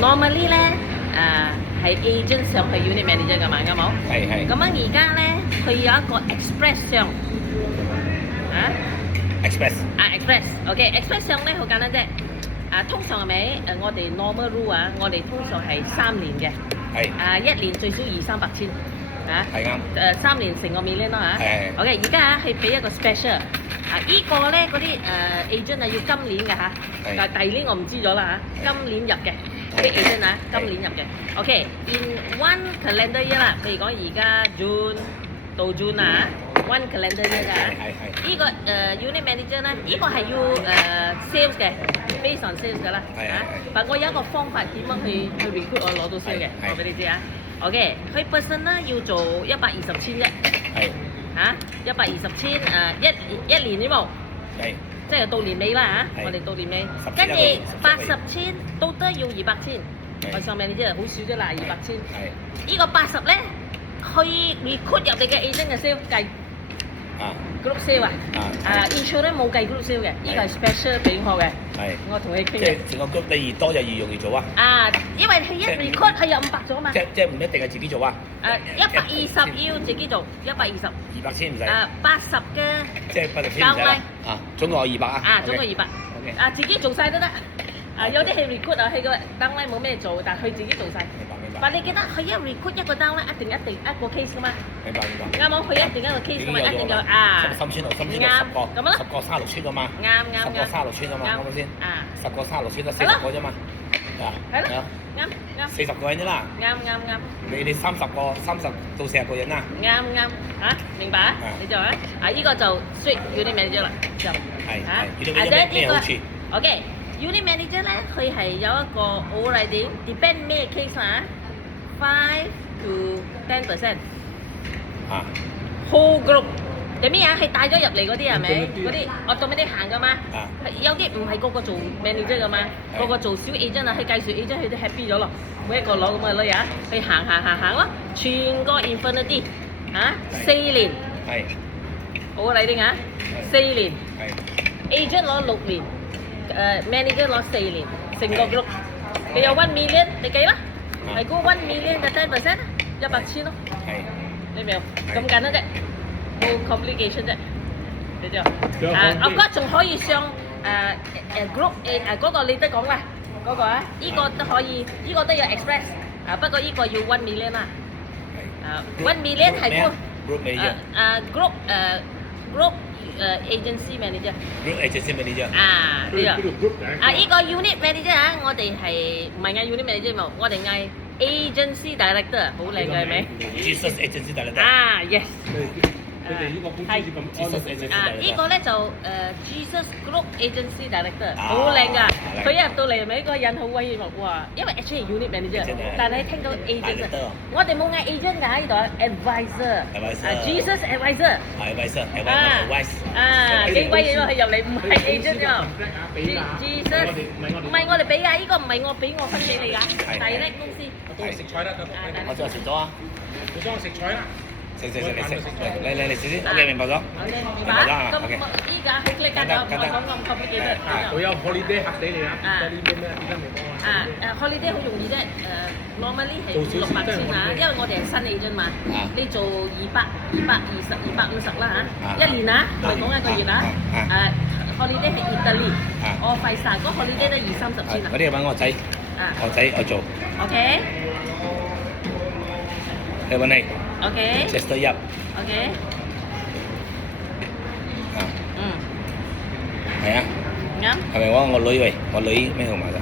normally 咧係 agent 上去 unit manager 㗎嘛，啱冇？係。咁樣而家咧，佢有一個 express 上express 上咧好簡單啫。通常係咪我哋 normal rule 我哋通常係3年嘅。係。1年最少200-300千。係啱。3年成個 million 啦嚇。係。OK， 而家佢俾一個 special。依個咧嗰啲agent 要今年嘅嚇，但係第二年我唔知咗啦嚇，今年入嘅啲 agent 今年入嘅。OK，in one calendar year 啦，譬如講而家 June 到 June one calendar year 㗎。依個unit manager 咧，依個係要sales 嘅 ，based on sales 㗎啦。但我有一個方法點樣去 recruit 我攞到 sales 嘅，我俾你知啊。OK， 佢 person 咧要做120千啫。120千一年啫喎，即係到年尾啦嚇，我哋到年尾，跟住80千都得要200千，我上面你知好少啫啦，200千。呢個80咧，去 recruit 入你嘅 agent 嘅 sale 計，group sale insurance 冇計 group sale 嘅，呢個係 special 俾我嘅，我同你傾嘅。即係成個 group 你越多就越容易做啊。因為佢一 recruit 佢有500咗啊嘛。即係唔一定係自己做啊。120要自己做，120。200千唔使。80嘅。即係80千唔使啦。總共有200啊。總共200。自己做晒都得。有啲係 recruit 佢個單位冇咩做，但係佢自己做晒。明白。但你記得佢一 recruit 一個單位一定一個 case 噶嘛？明白。啱冇？佢一定一個 case 噶嘛？一定有深村路10個，咁10個36村噶嘛？啱。10個36村噶嘛？啱唔啱先？10個36村得40個啫嘛？係咯。啱。40個人啫啦。啱。你30到40個人啊？啱明白啊？你就依個就 suite unit manager 啦，就係。咩好處 ？OK。unit manager 咧，佢係有一個好例點 ，depend 咩 case 5 to 10%。whole group 係咩係帶咗入嚟嗰啲係咪？嗰啲我做咩啲行噶嘛？有啲唔係個個做 manager 噶嘛，個個做小 agent 佢計數 agent 佢都 happy 咗咯，每一個攞咁嘅女去行咯，全個 infinity 4年。好例點4年。agent 攞6年。manager 攞4年，成個 group， 你有1 million， 你計啦，係嗰1 million 嘅10%， 100千咯，你明？咁簡單啫，冇 complication 啫，你知我覺得仲可以上group 嗰個你都講啦，嗰個依個都可以，依個都有 express，不過依個要1 million 啦，1 million 係 group agency manager。group agency manager。呢個 unit manager 我哋係唔係嗌 unit manager 冇？我哋嗌 agency director， 好靚嘅係咪 ？Jesus agency director。yes。佢哋呢個公司咁 Jesus agency director。呢個咧就Jesus group agency director， 好靚㗎。佢一入到嚟咪個人好威喎，哇！因為 actually 係 unit manager， 但係聽到 agent， 我哋冇嗌 agent 㗎喺度 advisor。Jesus advisor。幾威嘢喎！佢入嚟唔係 agent 喎。Jesus， 唔係我哋俾㗎，呢個唔係我俾我分俾你㗎，大叻公司。我當食菜啦，我再食咗啊！你幫我食菜啦。食，你食先。OK， 明白咗。明白啦。咁依家喺呢間我講咁 complicated。佢有 holiday 嚇死你啊！呢啲咩？點解未幫啊？holiday 好容易啫。normally 係600千因為我哋係新 agent 嘛。你做220、250啦1年唔係講一個月holiday 係 Italy， 我費晒嗰 holiday 都20-30千嗰啲揾我仔，我做。OK。你揾你。OK。Chester Yap。OK。係啊。啱。係咪我女喂？我女咩號碼㗎？